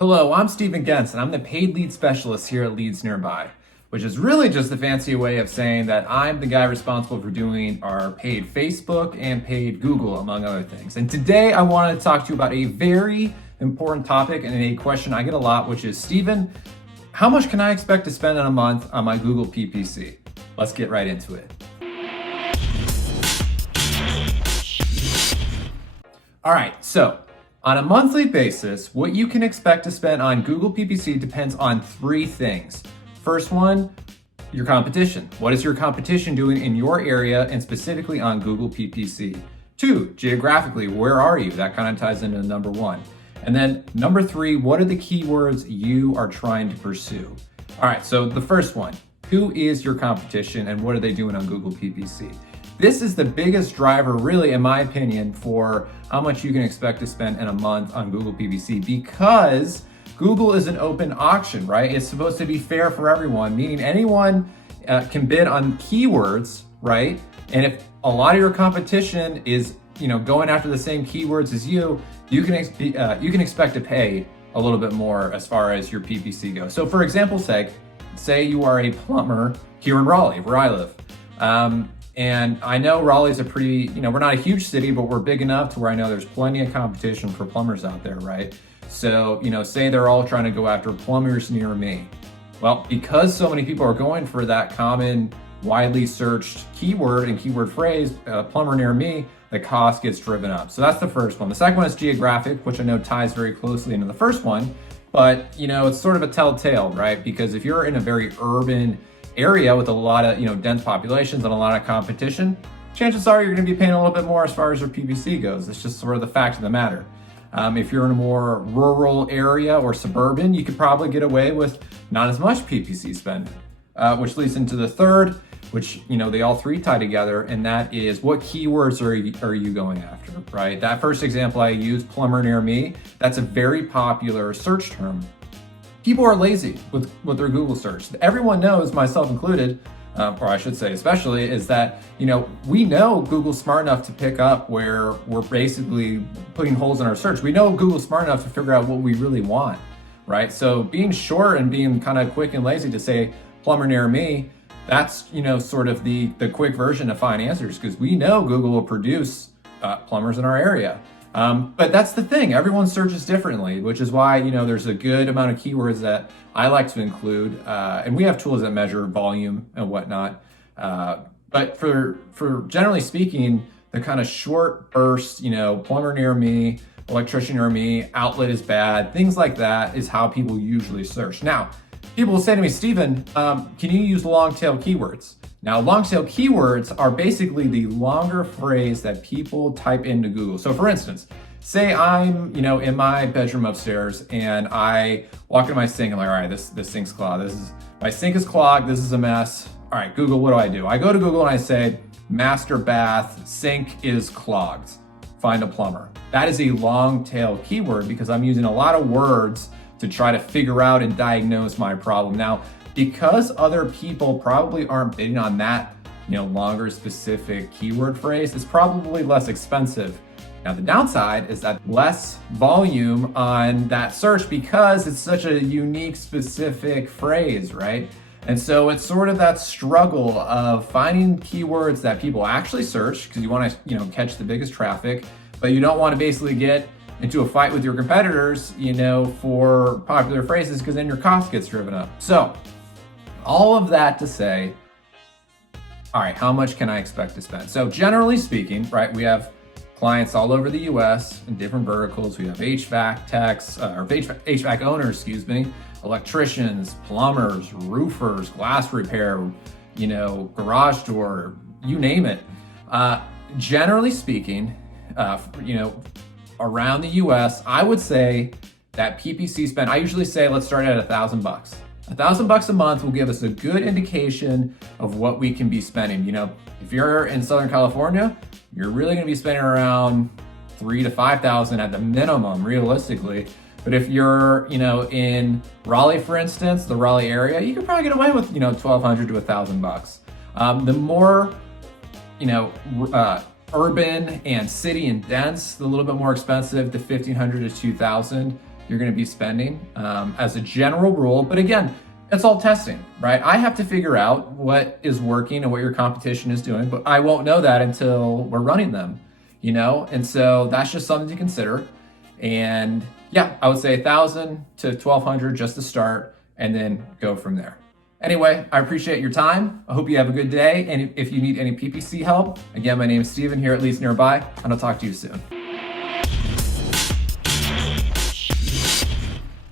Hello, I'm Stephen Gens, and I'm the paid lead specialist here at Leads Nearby, which is really just a fancy way of saying that I'm the guy responsible for doing our paid Facebook and paid Google, among other things. And today I wanted to talk to you about a very important topic and a question I get a lot, which is, Stephen, how much can I expect to spend in a month on my Google PPC? Let's get right into it. All right, so on a monthly basis, what you can expect to spend on Google PPC depends on three things. First one, your competition. What is your competition doing in your area and specifically on Google PPC? Two, geographically, where are you? That kind of ties into number one. And then number three, what are the keywords you are trying to pursue? All right, so the first one, who is your competition and what are they doing on Google PPC? This is the biggest driver, really, in my opinion, for how much you can expect to spend in a month on Google PPC, because Google is an open auction, right? It's supposed to be fair for everyone, meaning anyone can bid on keywords, right? And if a lot of your competition is, going after the same keywords as you can expect to pay a little bit more as far as your PPC goes. So, for example's sake, say you are a plumber here in Raleigh, where I live. And I know Raleigh's a pretty, we're not a huge city, but we're big enough to where I know there's plenty of competition for plumbers out there, right? So, say they're all trying to go after plumbers near me. Well, because so many people are going for that common, widely searched keyword and keyword phrase, plumber near me, the cost gets driven up. So that's the first one. The second one is geographic, which I know ties very closely into the first one, but, it's sort of a telltale, right? Because if you're in a very urban area with a lot of dense populations and a lot of competition, chances are you're going to be paying a little bit more as far as your PPC goes. It's just sort of the fact of the matter. If you're in a more rural area or suburban, you could probably get away with not as much PPC spending, which leads into the third, which they all three tie together, and that is, what keywords are you going after, right? That first example I used, plumber near me, that's a very popular search term. People are lazy with their Google search. Everyone knows, myself included, or I should say especially, is that, we know Google's smart enough to pick up where we're basically putting holes in our search. We know Google's smart enough to figure out what we really want, right? So being short and being kind of quick and lazy to say plumber near me, that's, sort of the quick version of find answers, because we know Google will produce plumbers in our area. But that's the thing, everyone searches differently, which is why, there's a good amount of keywords that I like to include. And we have tools that measure volume and whatnot. But for generally speaking, the kind of short bursts, plumber near me, electrician near me, outlet is bad, things like that is how people usually search. Now, people will say to me, Stephen, can you use long tail keywords? Now, long tail keywords are basically the longer phrase that people type into Google. So for instance, say I'm, in my bedroom upstairs and I walk into my sink and I'm like, all right, this sink's clogged. My sink is clogged. This is a mess. All right, Google, what do? I go to Google and I say, master bath, sink is clogged. Find a plumber. That is a long tail keyword because I'm using a lot of words to try to figure out and diagnose my problem. Now, because other people probably aren't bidding on that, longer specific keyword phrase, it's probably less expensive. Now, the downside is that less volume on that search because it's such a unique, specific phrase, right? And so it's sort of that struggle of finding keywords that people actually search, because you want to, catch the biggest traffic, but you don't want to basically get into a fight with your competitors, for popular phrases, because then your cost gets driven up. So all of that to say, all right, how much can I expect to spend? So generally speaking, right, we have clients all over the US in different verticals. We have HVAC techs, or HVAC owners, electricians, plumbers, roofers, glass repair, garage door, you name it. Generally speaking, around the US, I would say that PPC spend, I usually say, let's start at $1,000. $1,000 a month will give us a good indication of what we can be spending. If you're in Southern California, you're really going to be spending around $3,000 to $5,000 at the minimum, realistically. But if you're, in Raleigh, for instance, the Raleigh area, you could probably get away with, $1,200 to $1,000. The more, urban and city and dense, a little bit more expensive, the $1,500 to $2,000. you're going to be spending as a general rule. But again, it's all testing, right? I have to figure out what is working and what your competition is doing, but I won't know that until we're running them, And so that's just something to consider. And yeah, I would say 1,000 to 1,200 just to start, and then go from there. Anyway, I appreciate your time. I hope you have a good day. And if you need any PPC help, again, my name is Steven here at Lease Nearby, and I'll talk to you soon.